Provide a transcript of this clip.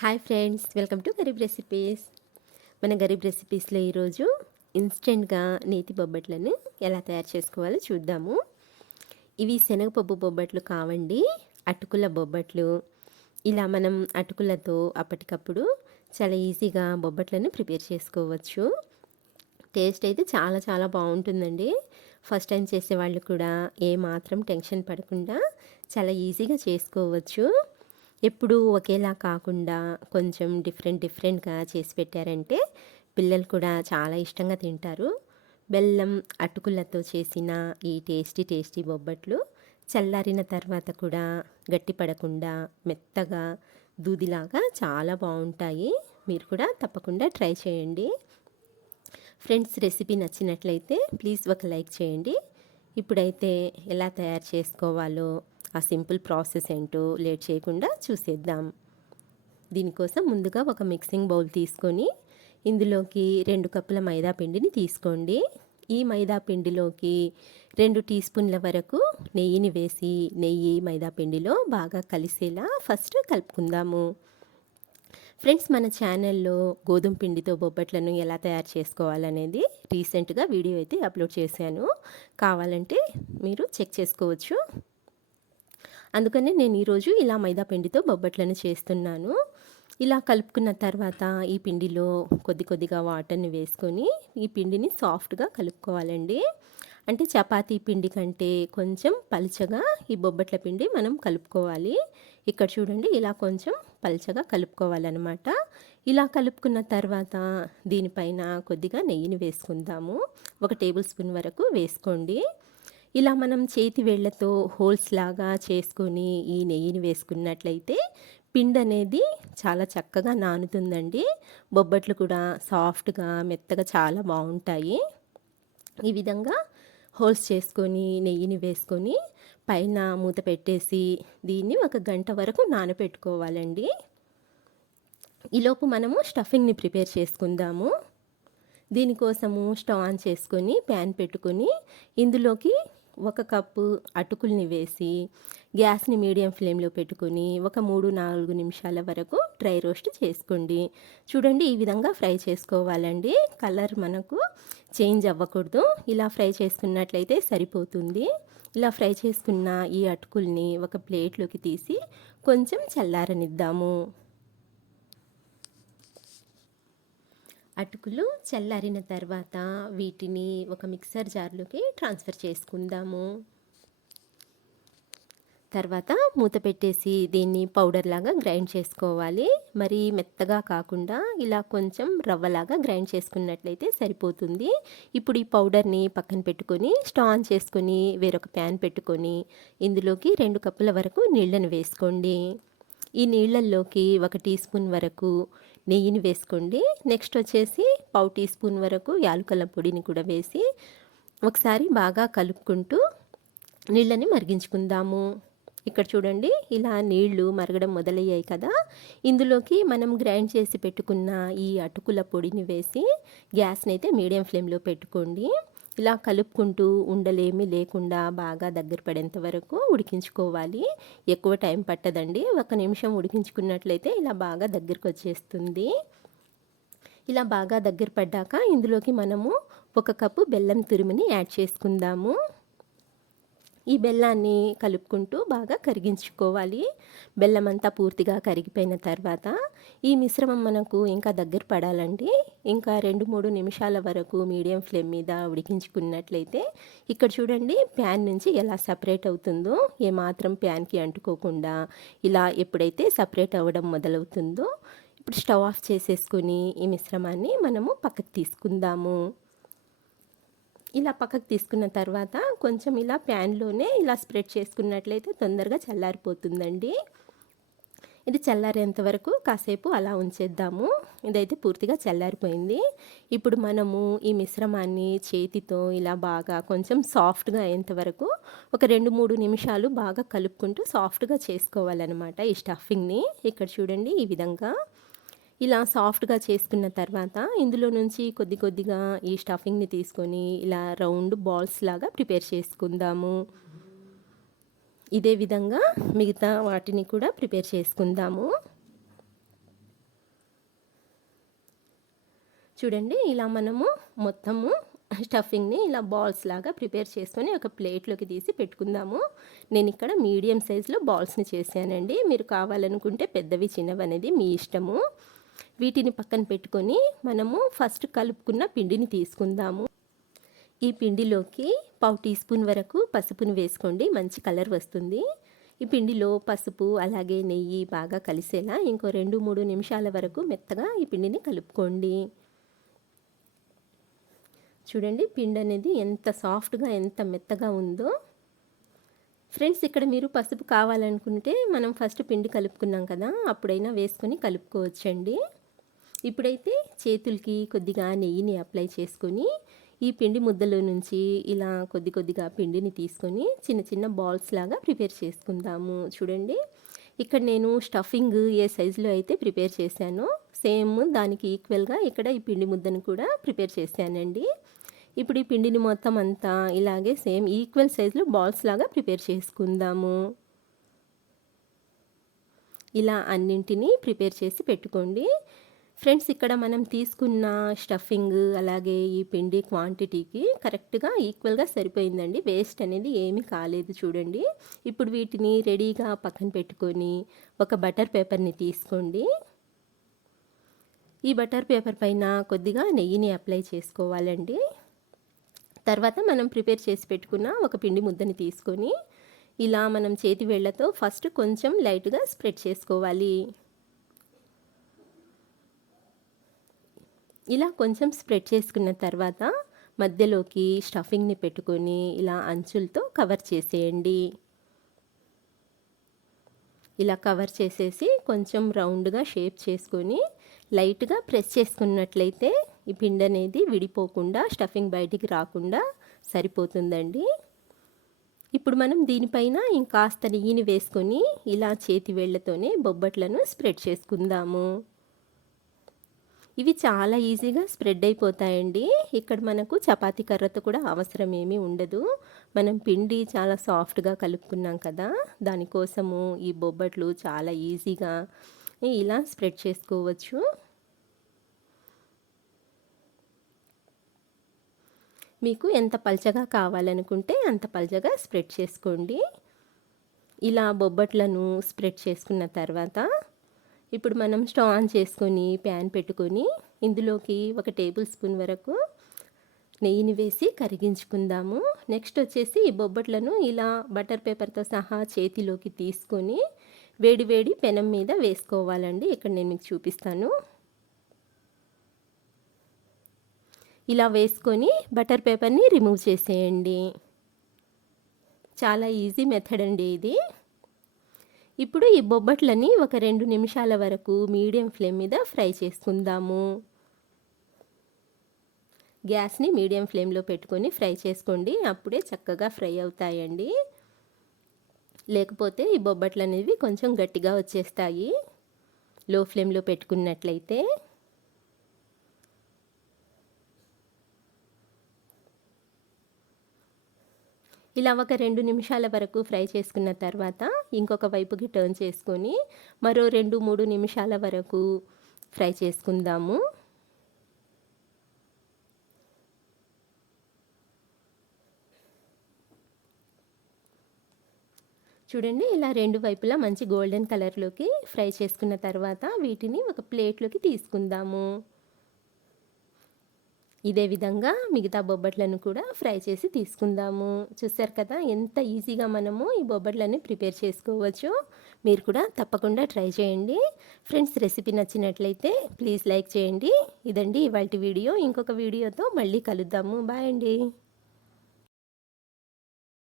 Hi friends, welcome to Garib recipes. మన గరీబ్ రెసిపీస్లో ఈరోజు ఇన్స్టెంట్గా నేతి బొబ్బట్లను ఎలా తయారు చేసుకోవాలో చూద్దాము. ఇవి శనగపప్పు బొబ్బట్లు కావండి, అటుకుల బొబ్బట్లు. ఇలా మనం అటుకులతో అప్పటికప్పుడు చాలా ఈజీగా బొబ్బట్లను ప్రిపేర్ చేసుకోవచ్చు. టేస్ట్ అయితే చాలా చాలా బాగుంటుందండి. ఫస్ట్ టైం చేసేవాళ్ళు కూడా ఏమాత్రం టెన్షన్ పడకుండా చాలా ఈజీగా చేసుకోవచ్చు. ఎప్పుడూ ఒకేలా కాకుండా కొంచెం డిఫరెంట్గా చేసి పెట్టారంటే పిల్లలు కూడా చాలా ఇష్టంగా తింటారు. బెల్లం అటుకులతో చేసిన ఈ టేస్టీ బొబ్బట్లు చల్లారిన తర్వాత కూడా గట్టిపడకుండా మెత్తగా దూదిలాగా చాలా బాగుంటాయి. మీరు కూడా తప్పకుండా ట్రై చేయండి. ఫ్రెండ్స్, రెసిపీ నచ్చినట్లయితే ప్లీజ్ ఒక లైక్ చేయండి. ఇప్పుడైతే ఎలా తయారు చేసుకోవాలో ఆ సింపుల్ ప్రాసెస్ ఏంటో లేట్ చేయకుండా చూసేద్దాం. దీనికోసం ముందుగా ఒక మిక్సింగ్ బౌల్ తీసుకొని ఇందులోకి 2 కప్పుల మైదా పిండిని తీసుకోండి. ఈ మైదా పిండిలోకి 2 టీ స్పూన్ల వరకు నెయ్యిని వేసి నెయ్యి మైదా పిండిలో బాగా కలిసేలా ఫస్ట్ కలుపుకుందాము. ఫ్రెండ్స్, మన ఛానల్లో గోధుమ పిండితో బొబ్బట్లను ఎలా తయారు చేసుకోవాలనేది రీసెంట్గా వీడియో అయితే అప్లోడ్ చేశాను. కావాలంటే మీరు చెక్ చేసుకోవచ్చు. అందుకనే నేను ఈరోజు ఇలా మైదా పిండితో బొబ్బట్లను చేస్తున్నాను. ఇలా కలుపుకున్న తర్వాత ఈ పిండిలో కొద్దిగా వాటర్ని వేసుకొని ఈ పిండిని సాఫ్ట్గా కలుపుకోవాలండి. అంటే చపాతీ పిండి కంటే కొంచెం పలుచగా ఈ బొబ్బట్ల పిండి మనం కలుపుకోవాలి. ఇక్కడ చూడండి, ఇలా కొంచెం పలుచగా కలుపుకోవాలన్నమాట. ఇలా కలుపుకున్న తర్వాత దీనిపైన కొద్దిగా నెయ్యిని వేసుకుందాము. 1 టేబుల్ స్పూన్ వరకు వేసుకోండి. ఇలా మనం చేతి వేళ్లతో హోల్స్ లాగా చేసుకొని ఈ నెయ్యిని వేసుకున్నట్లయితే పిండి అనేది చాలా చక్కగా నానుతుందండి. బొబ్బట్లు కూడా సాఫ్ట్గా మెత్తగా చాలా బాగుంటాయి. ఈ విధంగా హోల్స్ చేసుకొని నెయ్యిని వేసుకొని పైన మూత పెట్టేసి దీన్ని 1 గంట వరకు నానబెట్టుకోవాలండి. ఈలోపు మనము స్టఫింగ్ని ప్రిపేర్ చేసుకుందాము. దీనికోసము స్టవ్ ఆన్ చేసుకొని ప్యాన్ పెట్టుకొని ఇందులోకి 1 కప్పు అటుకుల్ని వేసి గ్యాస్ని మీడియం ఫ్లేమ్లో పెట్టుకొని ఒక 3-4 నిమిషాల వరకు డ్రై రోస్ట్ చేసుకోండి. చూడండి, ఈ విధంగా ఫ్రై చేసుకోవాలండి. కలర్ మనకు చేంజ్ అవ్వకూడదు. ఇలా ఫ్రై చేసుకున్నట్లయితే సరిపోతుంది. ఇలా ఫ్రై చేసుకున్న ఈ అటుకుల్ని ఒక ప్లేట్లోకి తీసి కొంచెం చల్లారనిద్దాము. అటుకులు చల్లారిన తర్వాత వీటిని ఒక మిక్సర్ జార్లోకి ట్రాన్స్ఫర్ చేసుకుందాము. తర్వాత మూత పెట్టేసి దీన్ని పౌడర్ లాగా గ్రైండ్ చేసుకోవాలి. మరి మెత్తగా కాకుండా ఇలా కొంచెం రవ్వలాగా గ్రైండ్ చేసుకున్నట్లయితే సరిపోతుంది. ఇప్పుడు ఈ పౌడర్ని పక్కన పెట్టుకొని స్టవ్ ఆన్ చేసుకొని వేరొక ప్యాన్ పెట్టుకొని ఇందులోకి 2 కప్పుల వరకు నీళ్ళను వేసుకోండి. ఈ నీళ్ళల్లోకి 1 టీ స్పూన్ వరకు నెయ్యిని వేసుకోండి. నెక్స్ట్ వచ్చేసి 1/2 టీ స్పూన్ వరకు యాలకుల పొడిని కూడా వేసి ఒకసారి బాగా కలుపుకుంటూ నీళ్ళని మరిగించుకుందాము. ఇక్కడ చూడండి, ఇలా నీళ్లు మరగడం మొదలయ్యాయి కదా. ఇందులోకి మనం గ్రైండ్ చేసి పెట్టుకున్న ఈ అటుకుల పొడిని వేసి గ్యాస్ని అయితే మీడియం ఫ్లేమ్లో పెట్టుకోండి. ఇలా కలుపుకుంటూ ఉండలేమి లేకుండా బాగా దగ్గర పడేంత వరకు ఉడికించుకోవాలి. ఎక్కువ టైం పట్టదండి. 1 నిమిషం ఉడికించుకున్నట్లయితే ఇలా బాగా దగ్గరకు వచ్చేస్తుంది. ఇలా బాగా దగ్గర పడ్డాక ఇందులోకి మనము 1 కప్పు బెల్లం తురుముని యాడ్ చేసుకుందాము. ఈ బెల్లాన్ని కలుపుకుంటూ బాగా కరిగించుకోవాలి. బెల్లం అంతా పూర్తిగా కరిగిపోయిన తర్వాత ఈ మిశ్రమం మనకు ఇంకా దగ్గర పడాలండి. ఇంకా 2-3 నిమిషాల వరకు మీడియం ఫ్లేమ్ మీద ఉడికించుకున్నట్లయితే ఇక్కడ చూడండి, ప్యాన్ నుంచి ఎలా సపరేట్ అవుతుందో, ఏమాత్రం ప్యాన్కి అంటుకోకుండా ఇలా ఎప్పుడైతే సపరేట్ అవ్వడం మొదలవుతుందో ఇప్పుడు స్టవ్ ఆఫ్ చేసేసుకొని ఈ మిశ్రమాన్ని మనము పక్కకు తీసుకుందాము. ఇలా పక్కకు తీసుకున్న తర్వాత కొంచెం ఇలా ప్యాన్లోనే ఇలా స్ప్రెడ్ చేసుకున్నట్లయితే తొందరగా చల్లారిపోతుందండి. ఇది చల్లారేంత వరకు కాసేపు అలా ఉంచేద్దాము. ఇదైతే పూర్తిగా చల్లారిపోయింది. ఇప్పుడు మనము ఈ మిశ్రమాన్ని చేతితో ఇలా బాగా కొంచెం సాఫ్ట్గా అయ్యేంత వరకు ఒక 2-3 నిమిషాలు బాగా కలుపుకుంటూ సాఫ్ట్గా చేసుకోవాలన్నమాట ఈ స్టఫింగ్ని. ఇక్కడ చూడండి, ఈ విధంగా ఇలా సాఫ్ట్గా చేసుకున్న తర్వాత ఇందులో నుంచి కొద్దిగా ఈ స్టఫింగ్ని తీసుకొని ఇలా రౌండ్ బాల్స్ లాగా ప్రిపేర్ చేసుకుందాము. ఇదే విధంగా మిగతా వాటిని కూడా ప్రిపేర్ చేసుకుందాము. చూడండి ఇలా మనము మొత్తము స్టఫింగ్ని ఇలా బాల్స్ లాగా ప్రిపేర్ చేసుకొని ఒక ప్లేట్లోకి తీసి పెట్టుకుందాము. నేను ఇక్కడ మీడియం సైజులో బాల్స్ని చేశానండి. మీరు కావాలనుకుంటే పెద్దవి చిన్నవి అనేది మీ ఇష్టము. వీటిని పక్కన పెట్టుకొని మనము ఫస్ట్ కలుపుకున్న పిండిని తీసుకుందాము. ఈ పిండిలోకి 1/2 టీ స్పూన్ వరకు పసుపుని వేసుకోండి, మంచి కలర్ వస్తుంది. ఈ పిండిలో పసుపు అలాగే నెయ్యి బాగా కలిసేలా ఇంకో 2-3 నిమిషాల వరకు మెత్తగా ఈ పిండిని కలుపుకోండి. చూడండి పిండి అనేది ఎంత సాఫ్ట్గా ఎంత మెత్తగా ఉందో. ఫ్రెండ్స్ ఇక్కడ మీరు పసుపు కావాలనుకుంటే మనం ఫస్ట్ పిండి కలుపుకున్నాం కదా, అప్పుడైనా వేసుకొని కలుపుకోవచ్చండి. ఇప్పుడైతే చేతులకి కొద్దిగా నెయ్యిని అప్లై చేసుకొని ఈ పిండి ముద్దలో నుంచి ఇలా కొద్దిగా పిండిని తీసుకొని చిన్న చిన్న బాల్స్ లాగా ప్రిపేర్ చేసుకుందాము. చూడండి ఇక్కడ నేను స్టఫింగ్ ఏ సైజులో అయితే ప్రిపేర్ చేశానో సేమ్ దానికి ఈక్వల్గా ఇక్కడ ఈ పిండి ముద్దను కూడా ప్రిపేర్ చేశానండి. ఇప్పుడు ఈ పిండిని మొత్తం అంతా ఇలాగే సేమ్ ఈక్వల్ సైజులో బాల్స్ లాగా ప్రిపేర్ చేసుకుందాము. ఇలా అన్నింటినీ ప్రిపేర్ చేసి పెట్టుకోండి. ఫ్రెండ్స్ ఇక్కడ మనం తీసుకున్న స్టఫింగ్ అలాగే ఈ పిండి క్వాంటిటీకి కరెక్ట్గా ఈక్వల్గా సరిపోయిందండి. వేస్ట్ అనేది ఏమీ కాలేదు చూడండి. ఇప్పుడు వీటిని రెడీగా పక్కన పెట్టుకొని ఒక బటర్ పేపర్ని తీసుకోండి. ఈ బటర్ పేపర్ పైన కొద్దిగా నెయ్యిని అప్లై చేసుకోవాలండి. తర్వాత మనం ప్రిపేర్ చేసి పెట్టుకున్న ఒక పిండి ముద్దని తీసుకొని ఇలా మనం చేతి వేళ్ళతో ఫస్ట్ కొంచెం లైట్గా స్ప్రెడ్ చేసుకోవాలి. ఇలా కొంచెం స్ప్రెడ్ చేసుకున్న తర్వాత మధ్యలోకి స్టఫింగ్ని పెట్టుకొని ఇలా అంచులతో కవర్ చేసేయండి. ఇలా కవర్ చేసేసి కొంచెం రౌండ్గా షేప్ చేసుకొని లైట్గా ప్రెస్ చేసుకున్నట్లయితే ఈ పిండి అనేది విడిపోకుండా స్టఫింగ్ బయటికి రాకుండా సరిపోతుందండి. ఇప్పుడు మనం దీనిపైన ఇంకాస్త నెయ్యిని వేసుకొని ఇలా చేతి వేళ్ళతోనే బొబ్బట్లను స్ప్రెడ్ చేసుకుందాము. ఇవి చాలా ఈజీగా స్ప్రెడ్ అయిపోతాయండి. ఇక్కడ మనకు చపాతీ కర్రతో కూడా అవసరం ఏమీ ఉండదు. మనం పిండి చాలా సాఫ్ట్గా కలుపుకున్నాం కదా, దానికోసము ఈ బొబ్బట్లు చాలా ఈజీగా ఇలా స్ప్రెడ్ చేసుకోవచ్చు. మీకు ఎంత పల్చగా కావాలనుకుంటే అంత పల్చగా స్ప్రెడ్ చేసుకోండి. ఇలా బొబ్బట్లను స్ప్రెడ్ చేసుకున్న తర్వాత ఇప్పుడు మనం స్టవ్ ఆన్ చేసుకొని ప్యాన్ పెట్టుకొని ఇందులోకి 1 టేబుల్ స్పూన్ వరకు నెయ్యిని వేసి కరిగించుకుందాము. నెక్స్ట్ వచ్చేసి ఈ బొబ్బట్లను ఇలా బటర్ పేపర్తో సహా చేతిలోకి తీసుకొని వేడి పెనం మీద వేసుకోవాలండి. ఇక్కడ నేను మీకు చూపిస్తాను. ఇలా వేసుకొని బటర్ పేపర్ని రిమూవ్ చేసేయండి. చాలా ఈజీ మెథడ్ అండి ఇది. ఇప్పుడు ఈ బొబ్బట్లని ఒక 2 నిమిషాల వరకు మీడియం ఫ్లేమ్ మీద ఫ్రై చేసుకుందాము. గ్యాస్ని మీడియం ఫ్లేమ్లో పెట్టుకొని ఫ్రై చేసుకోండి, అప్పుడే చక్కగా ఫ్రై అవుతాయండి. లేకపోతే ఈ బొబ్బట్లు అనేవి కొంచెం గట్టిగా వచ్చేస్తాయి లో ఫ్లేమ్లో పెట్టుకున్నట్లయితే. ఇలా ఒక 2 నిమిషాల వరకు ఫ్రై చేసుకున్న తర్వాత ఇంకొక వైపుకి టర్న్ చేసుకొని మరో 2-3 నిమిషాల వరకు ఫ్రై చేసుకుందాము. చూడండి ఇలా 2 వైపులా మంచి గోల్డెన్ కలర్లోకి ఫ్రై చేసుకున్న తర్వాత వీటిని ఒక ప్లేట్లోకి తీసుకుందాము. ఇదే విధంగా మిగతా బొబ్బట్లను కూడా ఫ్రై చేసి తీసుకుందాము. చూసారు కదా ఎంత ఈజీగా మనము ఈ బొబ్బట్లని ప్రిపేర్ చేసుకోవచ్చు. మీరు కూడా తప్పకుండా ట్రై చేయండి. ఫ్రెండ్స్ రెసిపీ నచ్చినట్లయితే ప్లీజ్ లైక్ చేయండి. ఇదండి ఇవాల్టి వీడియో. ఇంకొక వీడియోతో మళ్ళీ కలుద్దాము. బాయ్ అండి.